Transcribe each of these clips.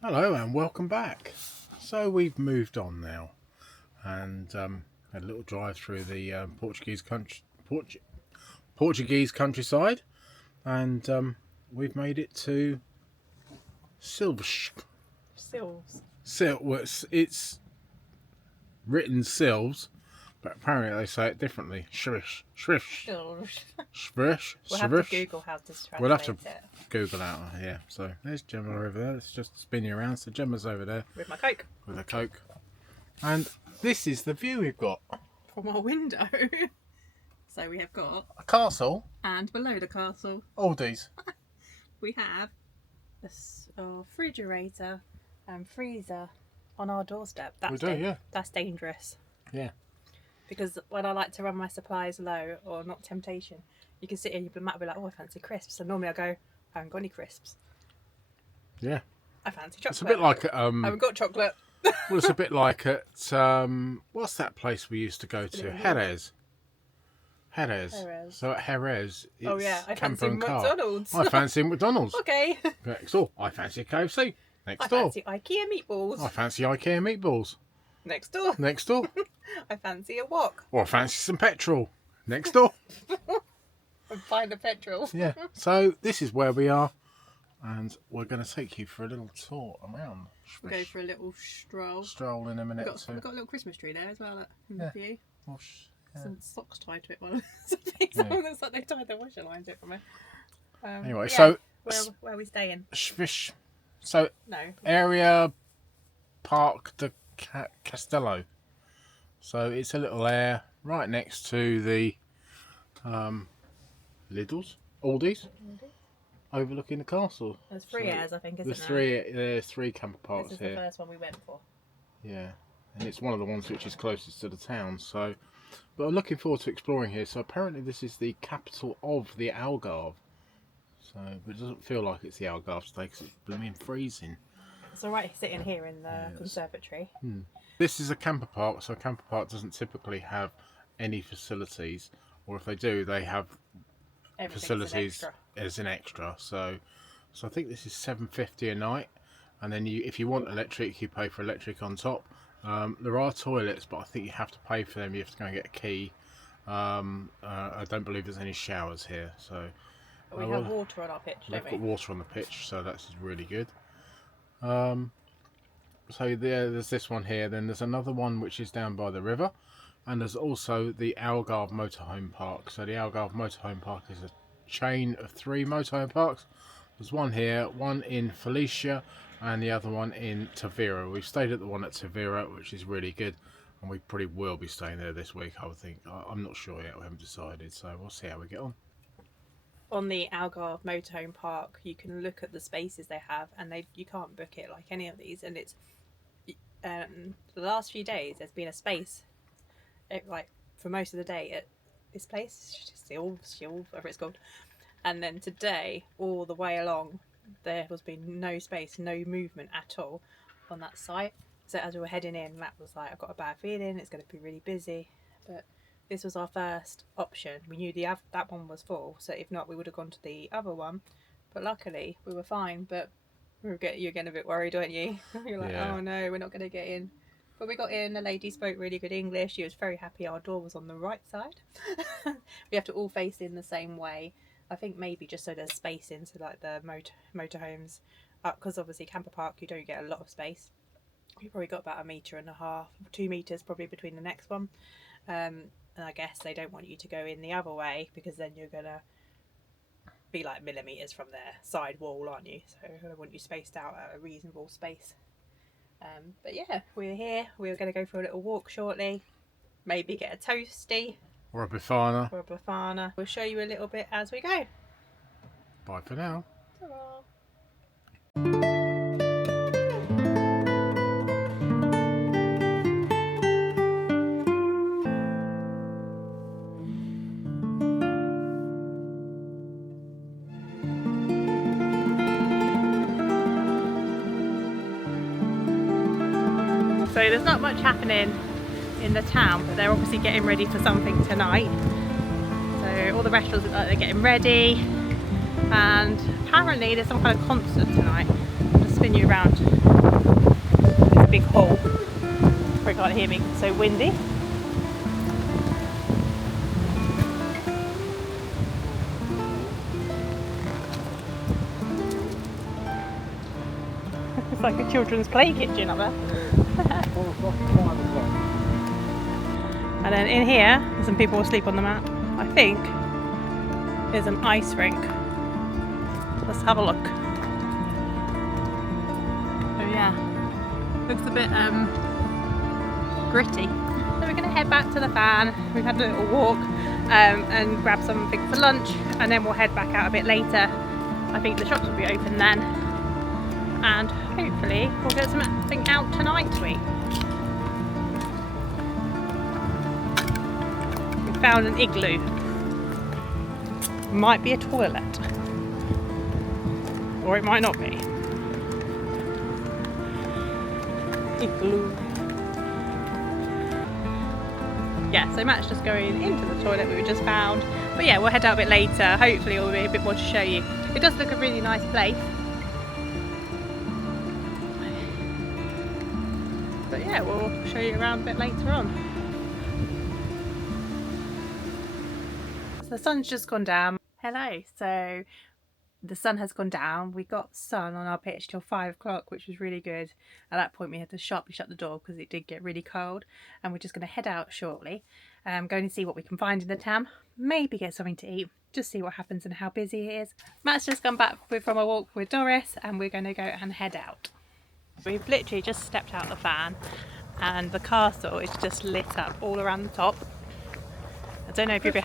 Hello and welcome back. So we've moved on now and had a little drive through the Portuguese countryside, and we've made it to Silves. Well, it's written Silves, but apparently they say it differently. Shrish. We'll have to Google how to translate We'll have to it. Google out. Yeah. So there's Gemma over there. Let's just spin you around. So Gemma's over there With my Coke. with a Coke, and this is the view we've got From our window. So we have got, a castle. and below the castle, Oldies. we have a refrigerator and freezer on our doorstep. Yeah. That's dangerous. Yeah. Because when I like to run my supplies low, or not temptation, you can sit here and you might be like, oh, I fancy crisps. And normally I go, I haven't got any crisps. Yeah. I fancy chocolate. It's a bit like I haven't got chocolate. well, it's a bit like at what's that place we used to go to? Jerez. So at Jerez, it's Oh yeah, I camper fancy and car. McDonald's. I fancy McDonald's. Okay. Next door, I fancy KFC. Next I door, fancy IKEA meatballs. I fancy IKEA meatballs. Next door. Next door, I fancy a wok. or I fancy some petrol. Next door. And find a petrol. Yeah. So this is where we are, and we're going to take you for a little tour around. We'll go for a little stroll. Stroll in a minute. We've got a little Christmas tree there as well in the view. Yeah. Some socks tied to it. One Someone looks like they tied their washer line to it from it. Anyway, yeah, so where are we staying? Swish. So No. area Park de Castello. So it's a little area right next to the Lidl's, Aldi's, overlooking the castle. There's three airs, I think, isn't There's three camper parks This is here. the first one we went for. Yeah, and it's one of the ones which is closest to the town. So, but I'm looking forward to exploring here. So apparently this is the capital of the Algarve. So, but it doesn't feel like it's the Algarve today because it's blooming freezing. It's alright sitting here in the conservatory. This is a camper park, so a camper park doesn't typically have any facilities, or if they do, they have facilities as an extra. So I think this is $7.50 a night, and then if you want electric, you pay for electric on top. There are toilets, but I think you have to pay for them. You have to go and get a key. I don't believe there's any showers here, so But we have water on our pitch, we've don't we? got water on the pitch, so that's really good. So there's this one here, then there's another one which is down by the river, and there's also the Algarve Motorhome Park. So the Algarve Motorhome Park is a chain of 3 motorhome parks. There's one here, one in Felicia, and the other one in Tavira. We've stayed at the one at Tavira, which is really good, and we probably will be staying there this week, I would think. I'm not sure yet, we haven't decided, so we'll see how we get on. On the Algarve Motorhome Park, you can look at the spaces they have, and you can't book it like any of these. And it's the last few days there's been a space, like for most of the day at this place, Silves, whatever it's called. And then today, all the way along, there has been no space, no movement at all on that site. So as we were heading in, Matt was like, "I've got a bad feeling. It's going to be really busy," but this was our first option. We knew that one was full, so if not, we would have gone to the other one. But luckily, we were fine. But you're getting a bit worried, weren't you? You're like, Yeah. oh no, we're not going to get in. But we got in. The lady spoke really good English. She was very happy. Our door was on the right side. We have to all face in the same way. I think maybe just so there's space into like the motorhomes, because obviously camper park you don't get a lot of space. You probably got about 1.5 meters, 2 meters probably between the next one. And I guess they don't want you to go in the other way because then you're gonna be like millimeters from their side wall, aren't you? So they want you spaced out at a reasonable space. But yeah, we're here. We're going to go for a little walk shortly. Maybe get a toasty Or a Bifana. or a Bafana. We'll show you a little bit as we go. Bye for now. Ta-ra. So there's not much happening in the town, but they're obviously getting ready for something tonight. So all the restaurants look like they're getting ready, and apparently there's some kind of concert tonight. I'll just spin you around. big hall. Probably can't hear me, it's so windy. It's like a children's play kitchen up there. And then in here, some people will sleep on the mat. I think there's an ice rink. Let's have a look. Oh yeah, looks a bit gritty. So we're gonna head back to the fan. We've had a little walk and grab something for lunch, and then we'll head back out a bit later. I think the shops will be open then, and hopefully we'll get something out tonight to eat. We found an igloo. Might be a toilet, or it might not be. Igloo. Yeah, so Matt's just going into the toilet we just found. But yeah, we'll head out a bit later. Hopefully there'll be a bit more to show you. It does look a really nice place. But yeah, we'll show you around a bit later on. So the sun's just gone down. Hello, so the sun has gone down. We got sun on our pitch till 5 o'clock, which was really good. At that point we had to sharply shut the door because it did get really cold, and we're just going to head out shortly, going to see what we can find in the town, maybe get something to eat, just see what happens and how busy it is. Matt's just come back from a walk with Doris, and we're going to go and head out. We've literally just stepped out the fan and the castle is just lit up all around the top. I don't know if you'll be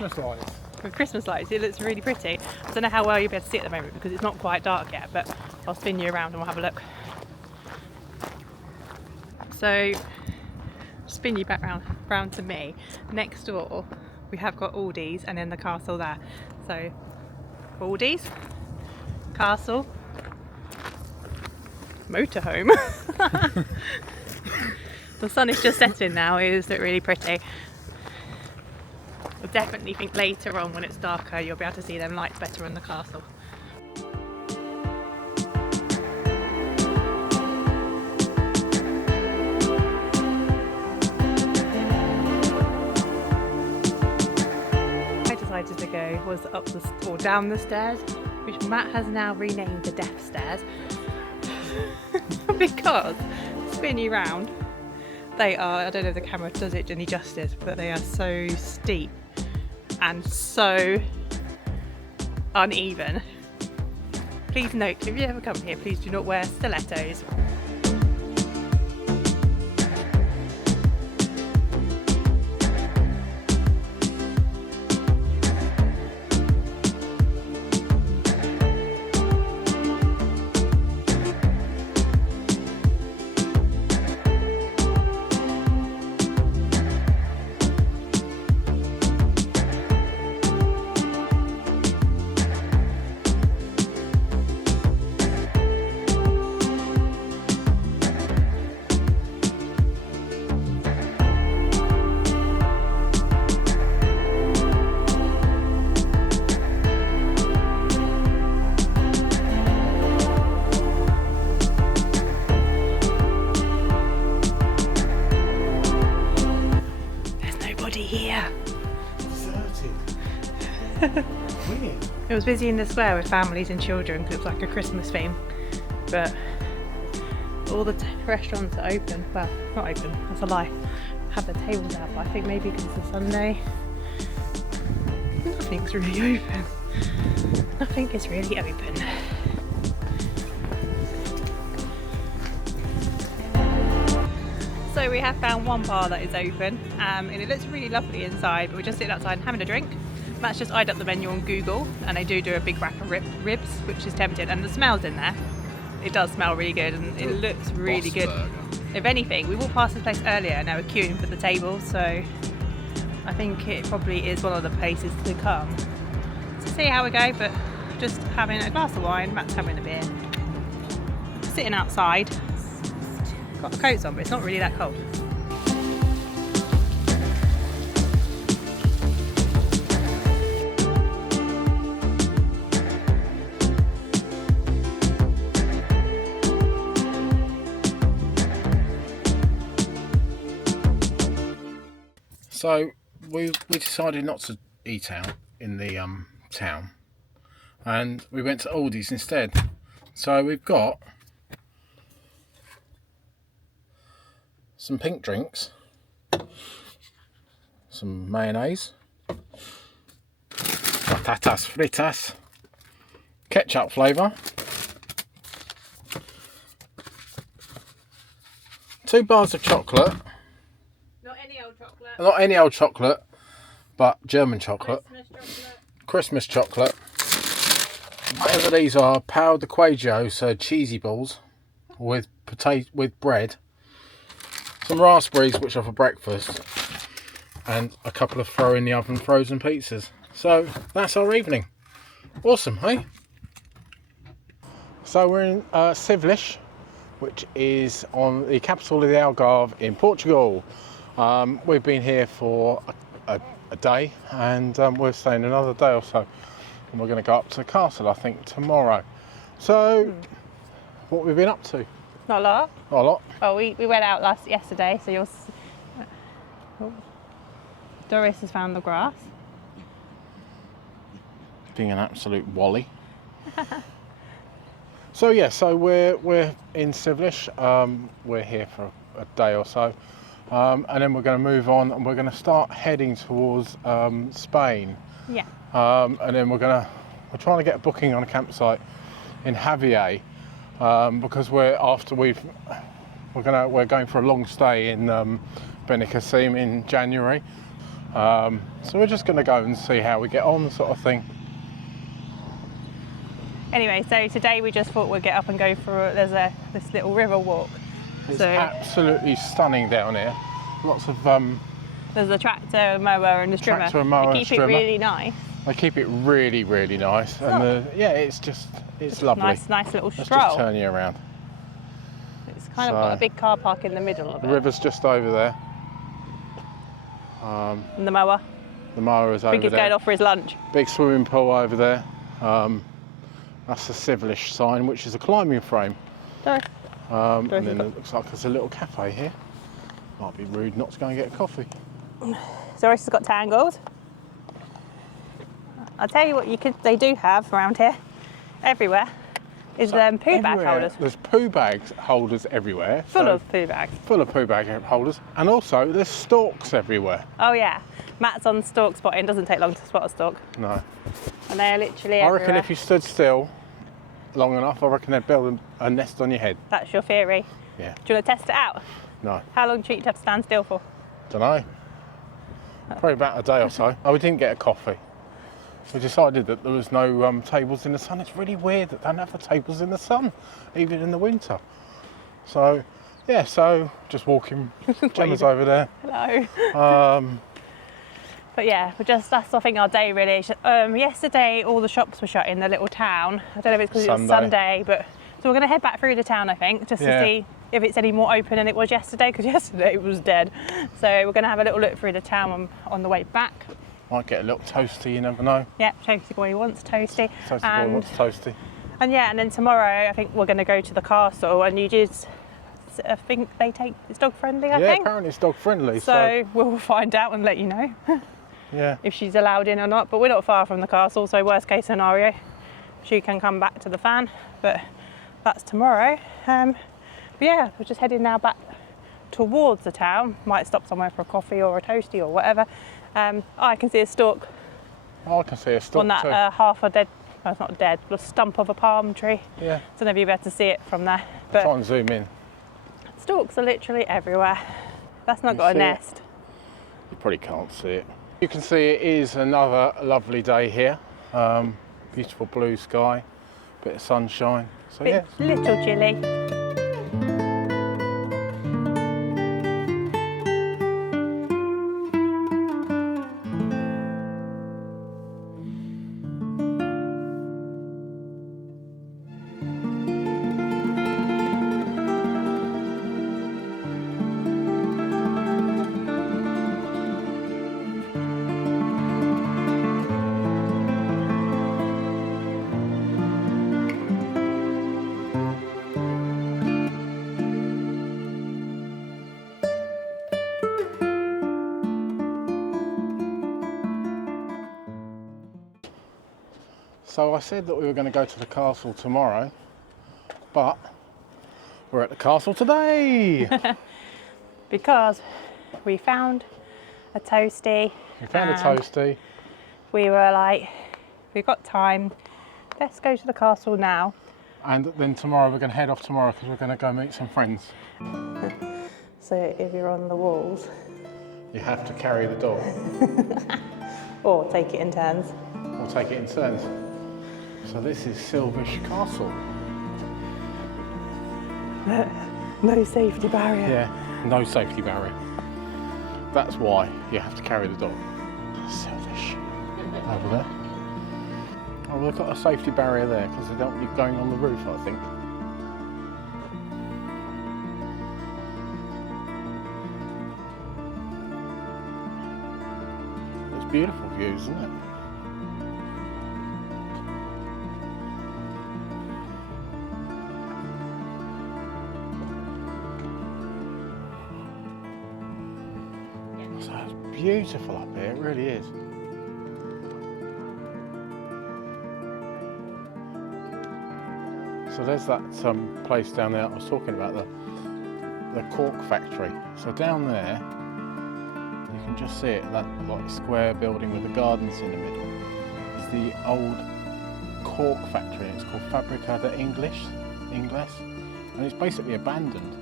with Christmas lights, it looks really pretty. I don't know how well you'll be able to see it at the moment because it's not quite dark yet, but I'll spin you around and we'll have a look. So, spin you back round to me. Next door, we have got Aldi's and then the castle there. So, Aldi's, castle, motorhome. The sun is just setting now, it is really pretty. I definitely think later on when it's darker you'll be able to see them lights better in the castle. I decided to go was up or down the stairs, which Matt has now renamed the death stairs because spin you round. They are, I don't know if the camera does it any justice, but they are so steep and so uneven. Please note, if you ever come here, please do not wear stilettos. It was busy in the square with families and children because it was like a Christmas theme, but all the restaurants are open. Well, not open, that's a lie. Have the tables out, but I think maybe because it's a Sunday, nothing's really open. Nothing is really open. So we have found one bar that is open, and it looks really lovely inside, but we're just sitting outside and having a drink. Matt's just eyed up the menu on Google, and they do a big rack of ribs, which is tempting, and the smell's in there. It does smell really good, and it looks really good. If anything, we walked past this place earlier and they were queuing for the table, so I think it probably is one of the places to come. To see how we go, but just having a glass of wine, Matt's having a beer. Sitting outside, got the coats on, but it's not really that cold. So we decided not to eat out in the town, and we went to Aldi's instead. So we've got some pink drinks, some mayonnaise, patatas fritas, ketchup flavour, 2 bars of chocolate. Not any old chocolate. Not any old chocolate, but German chocolate. Christmas chocolate. Christmas chocolate. Whatever these are, pão de queijo, so cheesy balls with bread. Some raspberries, which are for breakfast, and a couple of throw in the oven frozen pizzas. So that's our evening. Awesome, hey? So we're in Silves, which is on the capital of the Algarve in Portugal. We've been here for a day, and we're staying another day or so, and we're going to go up to the castle, I think, tomorrow. So what have we been up to? Not a lot. Not a lot. Well, we went out yesterday, so Doris has found the grass. Being an absolute wally. So yeah, so we're in Silves. We're here for a day or so, and then we're going to move on, and we're going to start heading towards Spain. Yeah. And then we're trying to get a booking on a campsite in Javier, because we're going for a long stay in Benicassim in January. So we're just going to go and see how we get on, sort of thing. Anyway, so today we just thought we'd get up and go for this little river walk. It's So absolutely stunning down here. Lots of there's a tractor, mower, and a strimmer. Tractor, a mower, They and keep strimmer. it really nice. they keep it really, really nice, and it's lovely. Nice little Let's stroll. just turn you around. It's kind of got a big car park in the middle of The it. river's just over there. And the mower. The mower is I over think he's there. going off for his lunch. Big swimming pool over there. That's the Silves sign, which is a climbing frame. Sorry. And then it looks like there's a little cafe here. Might be rude not to go and get a coffee. Doris has got tangled. I'll tell you what they do have around here, everywhere, is poo bag Everywhere, holders. There's poo bags holders everywhere. Full of poo bags. Full of poo bag holders. And also there's stalks everywhere. Oh yeah. Matt's on stalk spotting, doesn't take long to spot a stalk. No. And they're literally I everywhere. reckon if you stood still long enough, I reckon they'd build a nest on your head. That's your theory. Yeah. Do you want to test it out? No. How long do you have to stand still for? Dunno. Probably about a day or so. Oh, we didn't get a coffee. We decided that there was no tables in the sun. It's really weird that they don't have the tables in the sun, even in the winter. So, yeah, just walking. Gemma's over there. Hello. But yeah, that's I think our day really. Yesterday all the shops were shut in the little town. I don't know if it's because it's Sunday, but so we're going to head back through the town, I think, just to see if it's any more open than it was yesterday, because yesterday it was dead. So we're going to have a little look through the town on the way back. Might get a little toasty, you never know. Yeah, Toasty Boy wants toasty. Toasty boy wants toasty. And yeah, and then tomorrow I think we're going to go to the castle, and I think it's dog friendly, I think. Yeah, apparently it's dog friendly. So we'll find out and let you know. Yeah. If she's allowed in or not, but we're not far from the castle, so worst case scenario, she can come back to the fan, but that's tomorrow. But yeah, we're just heading now back towards the town. Might stop somewhere for a coffee or a toasty or whatever. I can see a stalk. Oh, I can see a stalk on that too. half a dead, well, it's not dead, but a stump of a palm tree. Yeah. Don't know if you'll be able to see it from there. But try and zoom in. Stalks are literally everywhere. That's not got a nest. You probably can't see it. You can see it is another lovely day here. Beautiful blue sky, bit of sunshine. So yeah. Little chilly. So I said that we were going to go to the castle tomorrow, but we're at the castle today. Because we found a toasty. We found a and toasty. We were like, we've got time, let's go to the castle now. And then tomorrow we're going to head off tomorrow because we're going to go meet some friends. So if you're on the walls. You have to carry the dog. Or take it in turns. Or take it in turns. So this is Silves Castle. No safety barrier. Yeah, no safety barrier. That's why you have to carry the dog. Silves. Over there. Oh, well, they've got a safety barrier there because they don't want you going on the roof, I think. It's beautiful views, isn't it? So it's beautiful up here, it really is. So there's that place down there I was talking about, the cork factory. So down there, you can just see it, that like square building with the gardens in the middle. It's the old cork factory. It's called Fábrica de Ingles, and it's basically abandoned.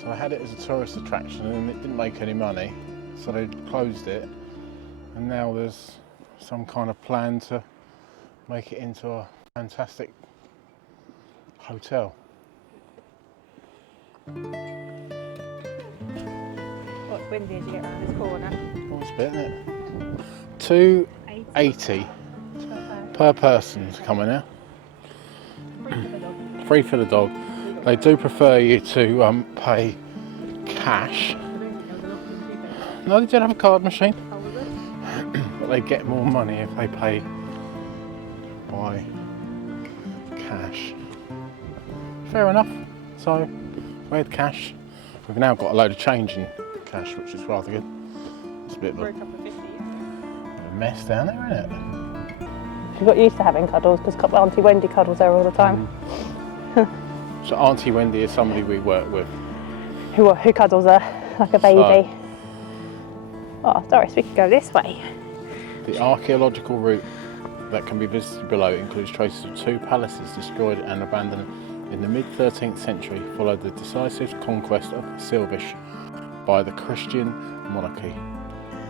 So they had it as a tourist attraction, and it didn't make any money, so they closed it. And now there's some kind of plan to make it into a fantastic hotel. What's windy as you get around this corner? Oh, it's a bit, isn't it? $2.80 per person to come in here. Free for the dog. They do prefer you to pay cash. No, they did have a card machine. But they get more money if they pay by cash. Fair enough. So we had cash. We've now got a load of change in cash, which is rather good. It's a bit of a mess down there, isn't it? We got used to having cuddles because Auntie Wendy cuddles there all the time. So Auntie Wendy is somebody we work with. Who cuddles her like a baby. Oh, Doris, we could go this way. The archaeological route that can be visited below includes traces of two palaces destroyed and abandoned in the mid-13th century, followed the decisive conquest of Silves by the Christian monarchy.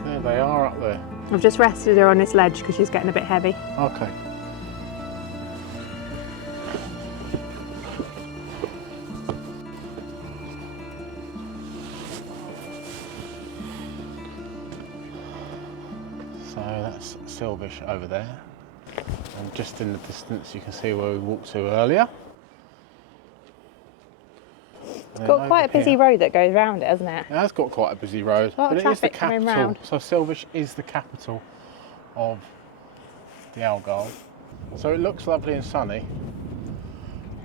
There they are up there. I've just rested her on this ledge because she's getting a bit heavy. Okay. So that's Silves over there. And just in the distance you can see where we walked to earlier. It's got quite a busy road that goes round it, hasn't it? It has got quite a busy road, A lot but of it is the traffic coming capital. round. So Silves is the capital of the Algarve. So it looks lovely and sunny,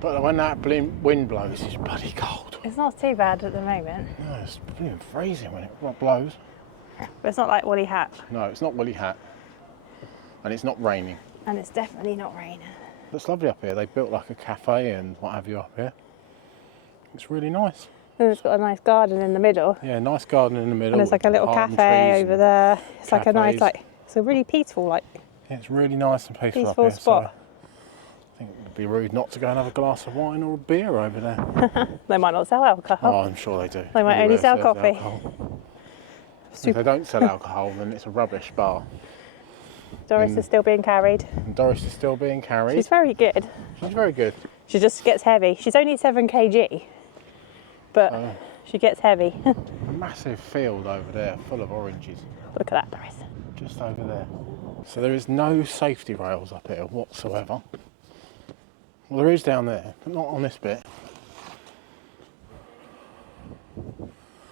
but when that wind blows, it's bloody cold. It's not too bad at the moment. No, it's bloody freezing when it blows. But it's not like woolly hat. No, it's not woolly hat, and it's not raining. And it's definitely not raining. It's lovely up here. They built like a cafe and what have you up here. It's really nice. And it's got a nice garden in the middle. Yeah, nice garden in the middle. And there's like a little cafe over there. It's like a nice, it's a really peaceful, yeah, it's really nice and peaceful up peaceful here. spot. So I think it would be rude not to go and have a glass of wine or a beer over there. They might not sell alcohol. Oh, I'm sure they do. They might only Everywhere sell sells coffee. alcohol. If they don't sell alcohol, then it's a rubbish bar. Doris is still being carried. And Doris is still being carried. She's very good. She's very good. She just gets heavy. She's only 7 kg, but she gets heavy. Massive field over there full of oranges. Look at that, Doris. Just over there. So there is no safety rails up here whatsoever. Well, there is down there, but not on this bit.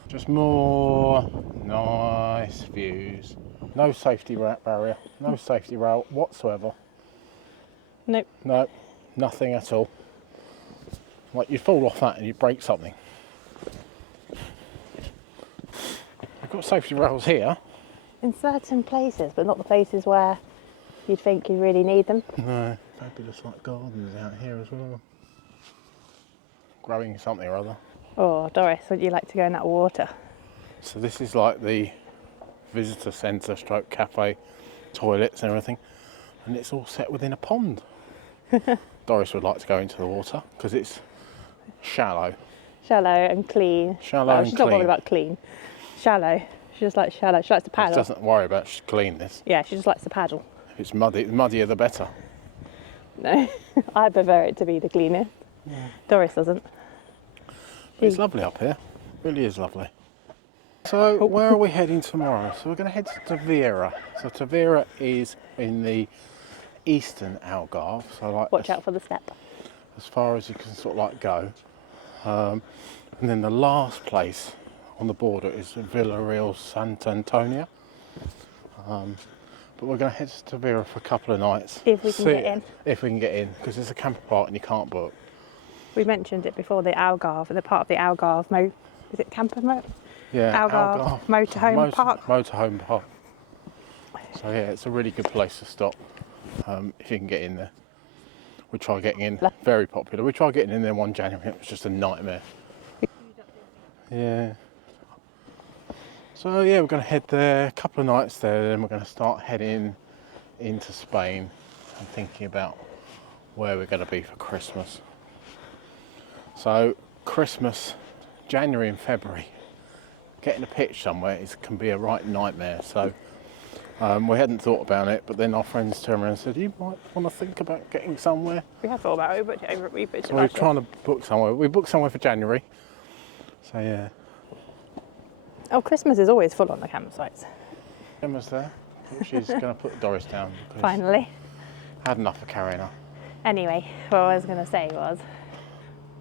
Just more nice views. No safety barrier, no safety rail whatsoever. Nope. No, nothing at all. Like you'd fall off that and you'd break something. I've got safety rails here. In certain places, but not the places where you'd think you really need them. No, fabulous like gardens out here as well. Growing something or other. Oh, Doris, would you like to go in that water? So this is like the visitor centre stroke cafe, toilets and everything. And it's all set within a pond. Doris would like to go into the water because it's shallow. Shallow and clean. Shallow and she's not clean. bothered about clean. Shallow. She just likes shallow. She likes to She paddle. doesn't worry about cleanness. Yeah, she just likes to paddle. If it's muddy, the muddier the better. No, I prefer it to be the cleanest. Yeah. Doris doesn't. It's lovely up here. It really is lovely. So where are we heading tomorrow? So we're going to head to Tavira. So Tavira is in the eastern Algarve. So like Watch out for the step. as far as you can sort of like go. And then the last place on the border is Villarreal Sant'Antonio. But we're going to head to Tavira for a couple of nights. If we can get in. If we can get in, because it's a camper park and you can't book. We mentioned it before, the Algarve, the part of the Algarve, is it camper? Yeah, Algarve motorhome park. Motorhome park. So yeah, it's a really good place to stop if you can get in there. We tried getting in, very popular. We tried getting in there one January, it was just a nightmare. Yeah. So yeah, we're going to head there, a couple of nights there, then we're going to start heading into Spain and thinking about where we're going to be for Christmas. So Christmas, January and February, getting a pitch somewhere can be a right nightmare. So we hadn't thought about it, but then our friends turned around and said, you might want to think about getting somewhere. We have thought about it, but we booked it So we're trying to book somewhere. We booked somewhere for January. So yeah. Oh, Christmas is always full on the campsites. Emma's there. She's going to put Doris down. Finally. I had enough of carrying her. Anyway, what I was going to say was,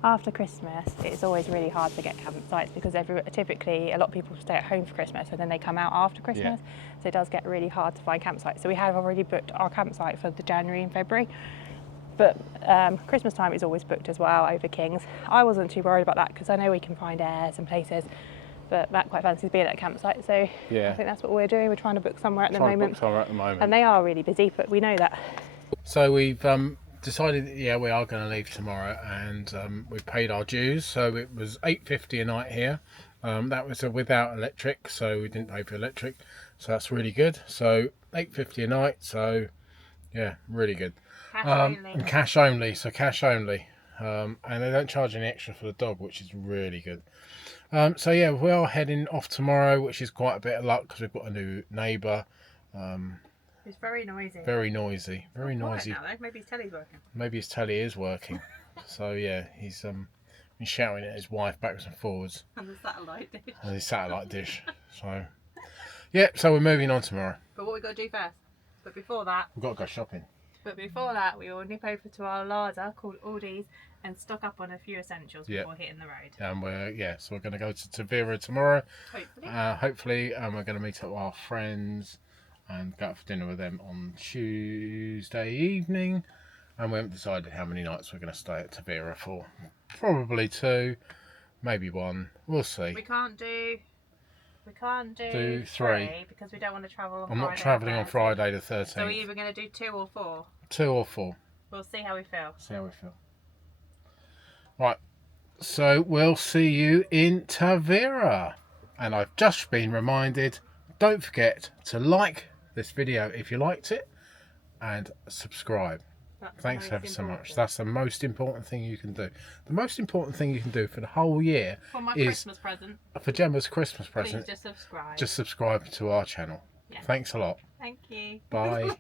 after Christmas, it's always really hard to get campsites because typically a lot of people stay at home for Christmas and then they come out after Christmas. Yeah. So it does get really hard to find campsites. So we have already booked our campsite for the January and February. But Christmas time is always booked as well over Kings. I wasn't too worried about that because I know we can find airs and places. But Matt quite fancies being at a campsite, so yeah. I think that's what we're doing. We're trying to book somewhere at the moment. And they are really busy, but we know that. So we've decided that, yeah, we are going to leave tomorrow, and we've paid our dues. So it was $8.50 a night here. That was without electric, so we didn't pay for electric. So that's really good. So $8.50 a night. So yeah, really good. Cash only. And cash only. So cash only. And they don't charge any extra for the dog, which is really good. So yeah, we are heading off tomorrow, which is quite a bit of luck because we've got a new neighbour. It's very noisy. Very noisy. Very noisy. Now, though. Maybe his telly's working. Maybe his telly is working. So yeah, he's been shouting at his wife backwards and forwards. And the satellite dish. And his satellite dish. So yeah, so we're moving on tomorrow. But what we got to do first? But before that, We've got to go shopping. But before that, we will nip over to our larder called Aldi's and stock up on a few essentials before hitting the road. And so we're going to go to Tavira tomorrow. Hopefully. And we're going to meet up with our friends and go out for dinner with them on Tuesday evening. And we haven't decided how many nights we're going to stay at Tavira for. Probably 2, maybe 1. We'll see. We can't do 3 because we don't want to travel on I'm Friday. not travelling on Friday the 13th. So we're either going to do 2 or 4. 2 or 4. We'll see how we feel. Right, so we'll see you in Tavira. And I've just been reminded, don't forget to like this video if you liked it and subscribe. Thanks ever so much. That's the most important thing you can do. The most important thing you can do for the whole year for my Christmas present. For Gemma's Christmas present. Please just subscribe. Just subscribe to our channel. Yeah. Thanks a lot. Thank you. Bye.